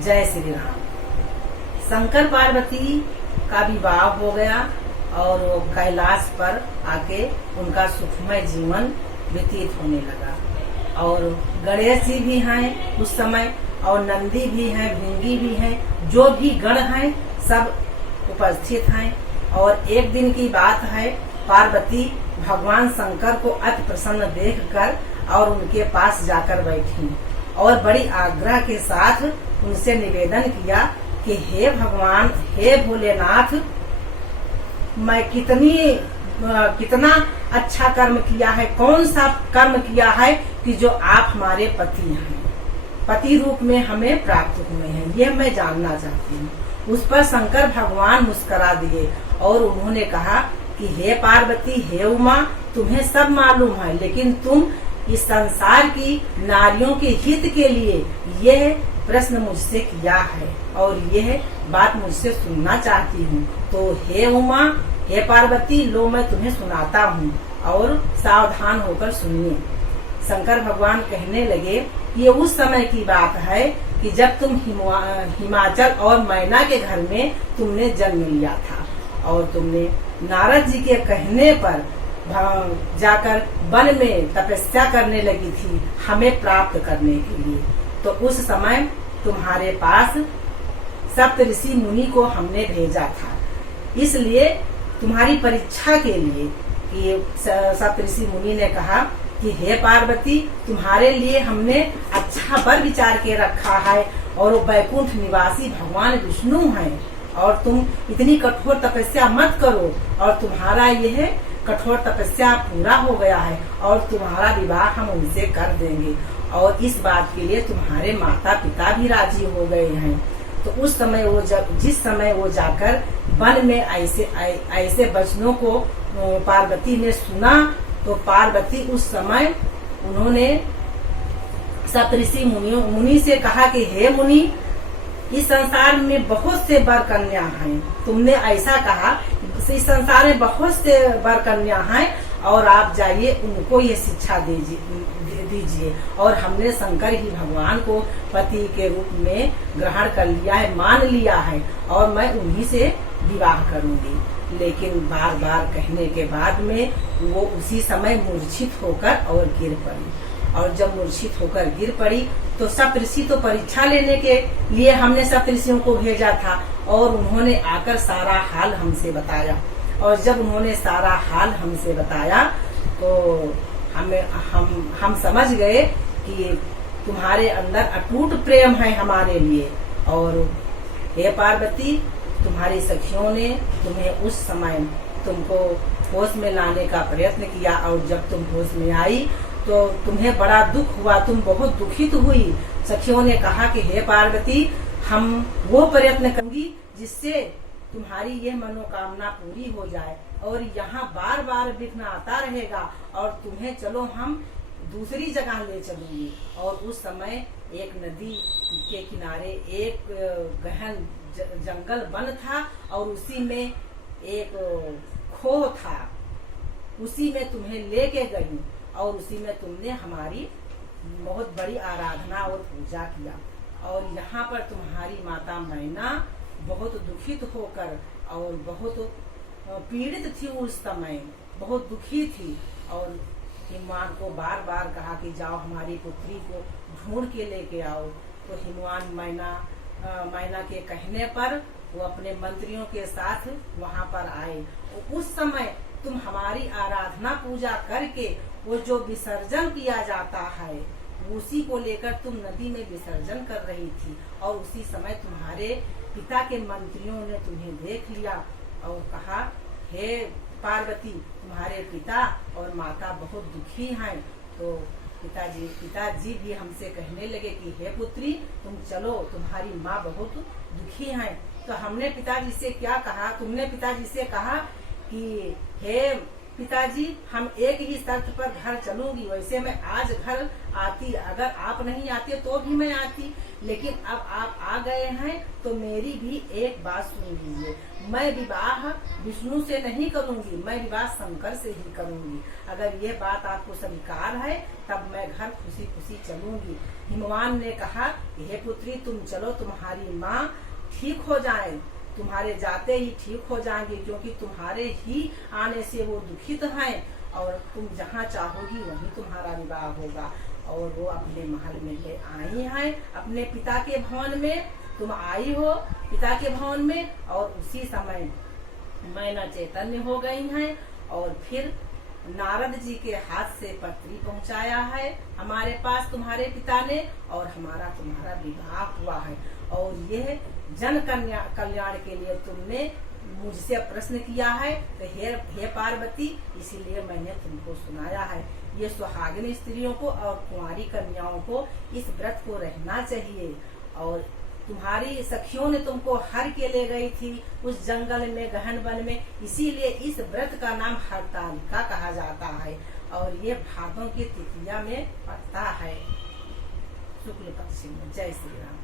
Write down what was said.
जय श्री राम। शंकर पार्वती का विवाह हो गया और वो कैलाश पर आके उनका सुखमय जीवन व्यतीत होने लगा। और गणेश जी भी हैं उस समय, और नंदी भी हैं, भृंगी भी हैं, जो भी गण हैं सब उपस्थित हैं। और एक दिन की बात है, पार्वती भगवान शंकर को अति प्रसन्न देखकर और उनके पास जाकर बैठी और बड़ी आग्रह के साथ उनसे निवेदन किया कि हे भगवान, हे भोलेनाथ, मैं कितना अच्छा कर्म किया है, कौन सा कर्म किया है कि जो आप हमारे पति हैं, पति रूप में हमें प्राप्त हुए हैं, ये मैं जानना चाहती हूँ। उस पर शंकर भगवान मुस्कुरा दिए और उन्होंने कहा कि हे पार्वती, हे उमा, तुम्हें सब मालूम है, लेकिन तुम इस संसार की नारियों के हित के लिए यह प्रश्न मुझसे किया है और यह बात मुझसे सुनना चाहती हूँ। तो हे उमा, हे पार्वती, लो मैं तुम्हें सुनाता हूँ और सावधान होकर सुनिए। शंकर भगवान कहने लगे, ये उस समय की बात है कि जब तुम हिमाचल और मैना के घर में तुमने जन्म लिया था और तुमने नारद जी के कहने पर जाकर वन में तपस्या करने लगी थी हमें प्राप्त करने के लिए। तो उस समय तुम्हारे पास सप्तऋषि मुनि को हमने भेजा था, इसलिए तुम्हारी परीक्षा के लिए कि सप्तऋषि मुनि ने कहा कि हे पार्वती, तुम्हारे लिए हमने अच्छा वर विचार के रखा है और वो वैकुंठ निवासी भगवान विष्णु हैं और तुम इतनी कठोर तपस्या मत करो और तुम्हारा यह कठोर तपस्या पूरा हो गया है और तुम्हारा विवाह हम उनसे कर देंगे और इस बात के लिए तुम्हारे माता पिता भी राजी हो गए हैं। तो उस समय जिस समय वो जाकर वन में ऐसे वचनों को पार्वती ने सुना, तो पार्वती उस समय उन्होंने सप्तऋषि मुनि से कहा कि हे मुनि, इस संसार में बहुत से वर कन्या हैं, तुमने ऐसा कहा इस संसार में बहुत से वर कन्या हैं और आप जाइए उनको ये शिक्षा दीजिए। और हमने शंकर ही भगवान को पति के रूप में ग्रहण कर लिया है, मान लिया है और मैं उन्हीं से विवाह करूंगी। लेकिन बार बार कहने के बाद में वो उसी समय मूर्छित होकर और गिर पड़ी। और जब मूर्छित होकर गिर पड़ी तो सप्तऋषि तो परीक्षा लेने के लिए हमने सप्तऋषियों को भेजा था और उन्होंने आकर सारा हाल हमसे बताया। और जब उन्होंने सारा हाल हमसे बताया तो हम समझ गए कि तुम्हारे अंदर अटूट प्रेम है हमारे लिए। और हे पार्वती, तुम्हारी सखियों ने तुम्हें उस समय तुमको होश में लाने का प्रयत्न किया और जब तुम होश में आई तो तुम्हें बड़ा दुख हुआ, तुम बहुत दुखित हुई। सखियों ने कहा कि हे पार्वती, हम वो प्रयत्न करेंगी जिससे तुम्हारी यह मनोकामना पूरी हो जाए और यहाँ बार बार विघ्न आता रहेगा और तुम्हें चलो हम दूसरी जगह ले चलूंगी। और उस समय एक नदी के किनारे एक गहन जंगल वन था और उसी में एक खो था, उसी में तुम्हें लेके गई और उसी में तुमने हमारी बहुत बड़ी आराधना और पूजा किया। और यहाँ पर तुम्हारी माता मैना बहुत दुखित होकर और बहुत पीड़ित थी, उस समय बहुत दुखी थी और हिमवान को बार बार कहा कि जाओ हमारी पुत्री को ढूंढ के लेके आओ। तो हिमवान मैना के कहने पर वो अपने मंत्रियों के साथ वहां पर आए। उस समय तुम हमारी आराधना पूजा करके वो जो विसर्जन किया जाता है उसी को लेकर तुम नदी में विसर्जन कर रही थी और उसी समय तुम्हारे पिता के मंत्रियों ने तुम्हें देख लिया और कहा, हे पार्वती, तुम्हारे पिता और माता बहुत दुखी हैं। तो पिताजी भी हमसे कहने लगे कि हे पुत्री, तुम चलो, तुम्हारी माँ बहुत दुखी हैं। तो हमने पिताजी से क्या कहा, तुमने पिताजी से कहा कि हे पिताजी हम एक ही शर्त पर घर चलूंगी, वैसे मैं आज घर आती, अगर आप नहीं आते तो भी मैं आती, लेकिन अब आप आ गए हैं तो मेरी भी एक बात सुन लीजिए, मैं विवाह विष्णु से नहीं करूंगी, मैं विवाह शंकर से ही करूंगी। अगर ये बात आपको स्वीकार है तब मैं घर खुशी खुशी चलूंगी। हिमवान ने कहा, हे पुत्री तुम चलो, तुम्हारी माँ ठीक हो जाए, तुम्हारे जाते ही ठीक हो जाएंगे, क्योंकि तुम्हारे ही आने से वो दुखित हैं और तुम जहाँ चाहोगी वहीं तुम्हारा विवाह होगा। और वो अपने महल में ले आई हैं, अपने पिता के भवन में तुम आई हो, पिता के भवन में, और उसी समय मैना चैतन्य हो गई हैं। और फिर नारद जी के हाथ से पत्री पहुंचाया है हमारे पास तुम्हारे पिता ने, और हमारा तुम्हारा विवाह हुआ है। और यह जन कल्याण के लिए तुमने मुझसे प्रश्न किया है, तो हे पार्वती, इसीलिए मैंने तुमको सुनाया है। ये सुहागिनी स्त्रियों को और कुंवारी कन्याओं को इस व्रत को रहना चाहिए। और तुम्हारी सखियों ने तुमको हर के ले गई थी उस जंगल में, गहन वन में, इसीलिए इस व्रत का नाम हरतालिका कहा जाता है। और ये भादों की तिथिया में पड़ता है, शुक्ल पक्ष में। जय श्री राम।